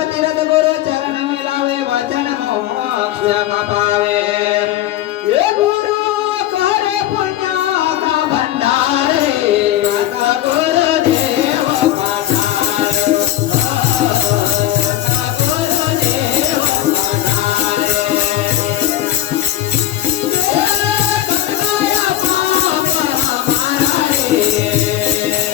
तीरथ गुरु चरण मिलावे वचन मोक्ष पावे ये गुरु करे पुण्य का भंडारे गुरु देव पधारे गुरु देव पधारे कटकाया पाप हमारा रे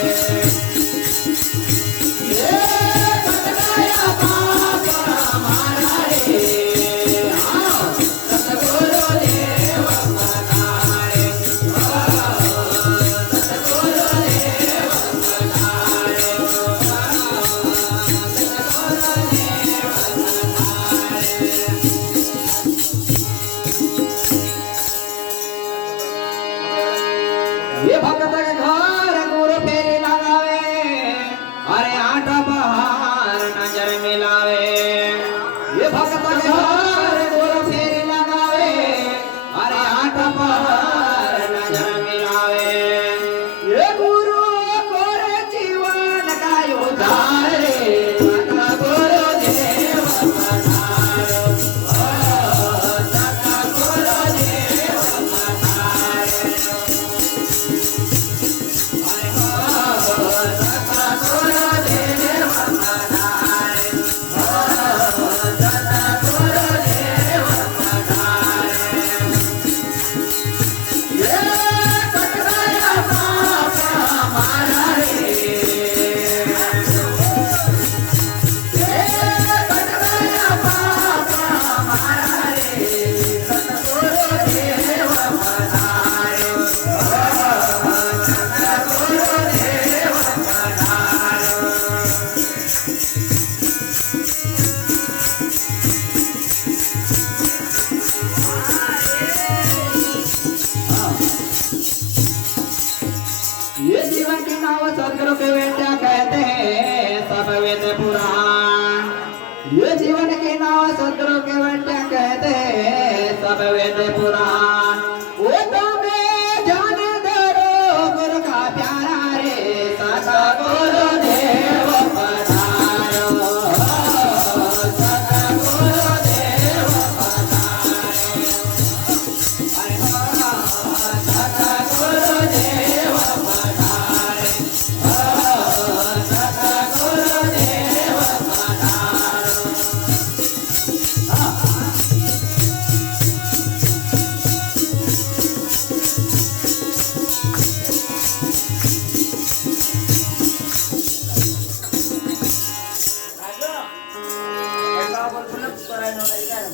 ये भगत के घर गुरु फेरी लगावे अरे आठ बहार नजर मिलावे ये भगत के घर गुरु फेरी लगावे अरे आठ बहार नजर मिलावे ये गुरु कोरे जीवन का उद्धार रे गुरु देव पधारो गुरु देव पधारो ये जीवन की नाव सदगुरु के बेटा कहते हैं सब वेद पुराण ये जीवन की नाव सदगुरु के बेटा कहते हैं सब वेद पुराण वो तो मैं जान दरो गुरु का प्यारा रे सदा गुरु देव पधारो सदा गुरु देव पधारो सदा गुरु देव पधारे सदा गुरु देव पधारो Kalau berpeluk suara nolai kan?